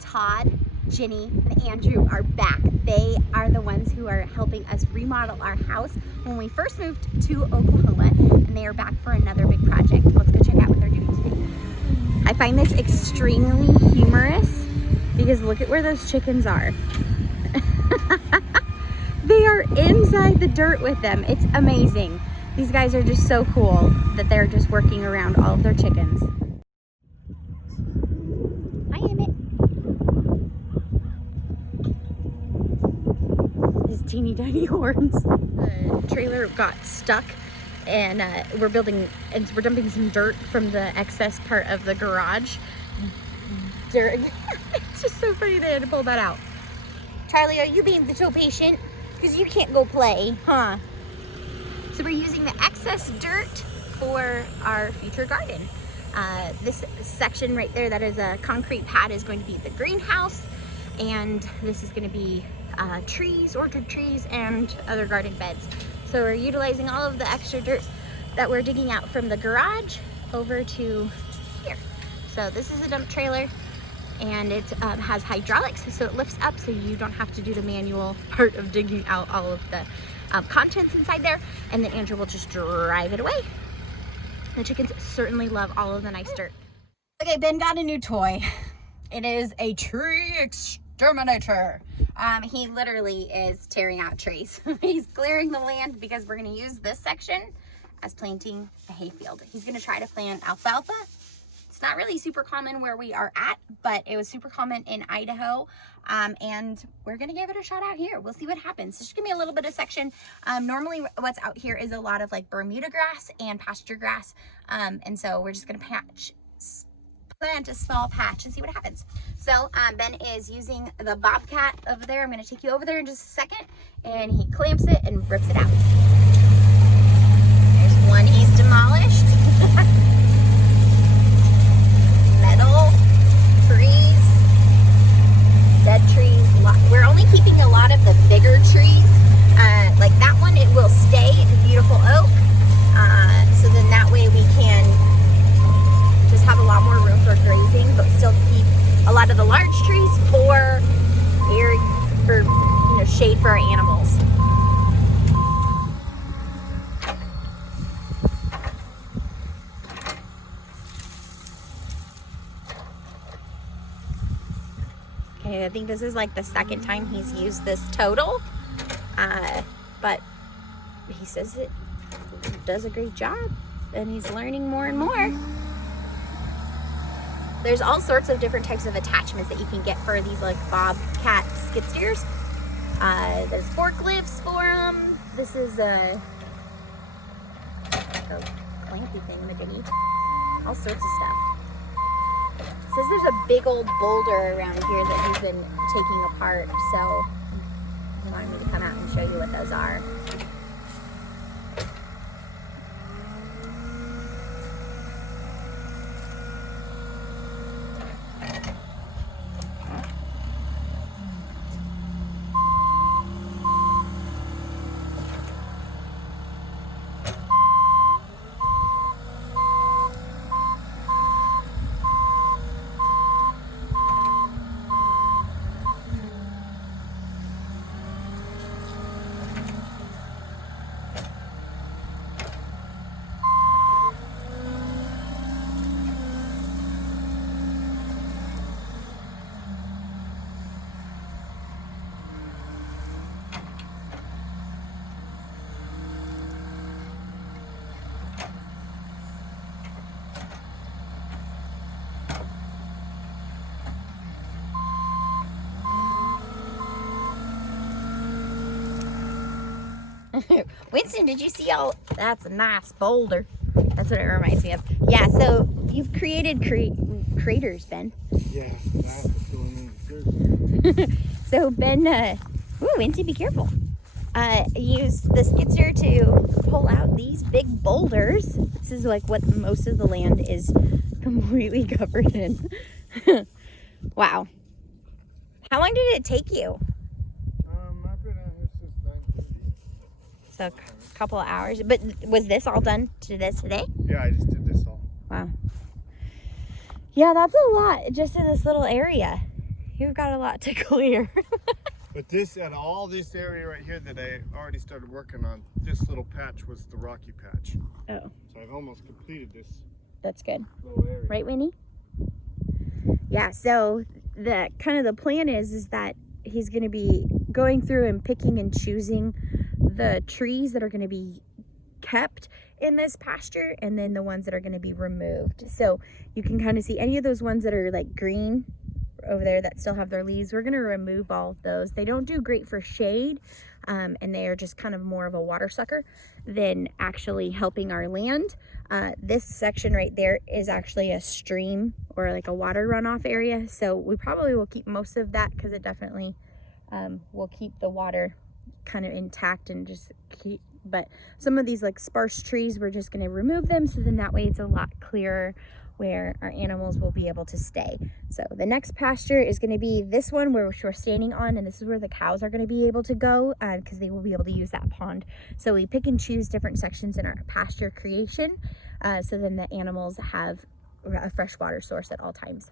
Todd, Ginny, and Andrew are back. They are the ones who are helping us remodel our house when we first moved to Oklahoma, and they are back for another big project. Let's go check out what they're doing today. I find this extremely humorous because look at where those chickens are. They are inside the dirt with them. It's amazing. These guys are just so cool that they're just working around all of their chickens. Hi, Emmett. His teeny tiny horns. The trailer got stuck and we're dumping some dirt from the excess part of the garage. Dirt. It's just so funny they had to pull that out. Charlie, are you being so patient? Because you can't go play, huh? So we're using the excess dirt for our future garden. This section right there that is a concrete pad is going to be the greenhouse, and this is going to be trees, orchard trees, and other garden beds. So we're utilizing all of the extra dirt that we're digging out from the garage over to here. So this is a dump trailer, and it has hydraulics, so it lifts up so you don't have to do the manual part of digging out all of the contents inside there, and then Andrew will just drive it away. The chickens certainly love all of the nice dirt. Okay, Ben got a new toy. It is a tree exterminator. He literally is tearing out trees. He's clearing the land because we're gonna use this section as planting a hayfield. He's gonna try to plant alfalfa. It's not really super common where we are at, but it was super common in Idaho, and we're gonna give it a shot out here. We'll see what happens. Just give me a little bit of section. Normally what's out here is a lot of like Bermuda grass and pasture grass, and so we're just gonna plant a small patch and see what happens. So Ben is using the bobcat over there. I'm gonna take you over there in just a second, and he clamps it and rips it out. There's one he's demolished. Metal, trees, dead trees. We're only keeping a lot of the bigger trees. Like that one, it will stay. It's a beautiful oak. So then that way we can just have a lot more room for grazing, but still keep a lot of the large trees for air, for shade for our animals. I think this is like the second time he's used this total, but he says it does a great job and he's learning more and more. There's all sorts of different types of attachments that you can get for these like bobcat skid steers. There's forklifts for them. This is a clampy thing, Madini. All sorts of stuff. It says there's a big old boulder around here that he's been taking apart, so he wanted me to come out and show you what those are. Winston, did you see all? That's a nice boulder. That's what it reminds me of. Yeah, so you've created craters, Ben. Yeah, that's what's going on. So Ben, ooh, Winston, be careful. Used the skid steer to pull out these big boulders. This is like what most of the land is completely covered in. Wow. How long did it take you? I've been out here since 9:30. So a couple of hours. But was this all done to this today? Yeah, I just did this all. Wow. Yeah, that's a lot just in this little area. you've got a lot to clear. But this, and all this area right here that I already started working on, this little patch was the rocky patch. Oh. So I've almost completed this That's good. little area. Right, Winnie? Yeah, so the plan is that he's going to be going through and picking and choosing the trees that are going to be kept in this pasture, and then the ones that are going to be removed. So you can kind of see any of those ones that are like green over there that still have their leaves. We're going to remove all of those. They don't do great for shade, and they are just kind of more of a water sucker than actually helping our land. This section right there is actually a stream or like a water runoff area, so we probably will keep most of that because it definitely will keep the water kind of intact and just keep. But some of these like sparse trees, we're just going to remove them, so then that way it's a lot clearer where our animals will be able to stay. So the next pasture is going to be this one where we're standing on, and this is where the cows are going to be able to go because they will be able to use that pond. So we pick and choose different sections in our pasture creation, so then the animals have a fresh water source at all times.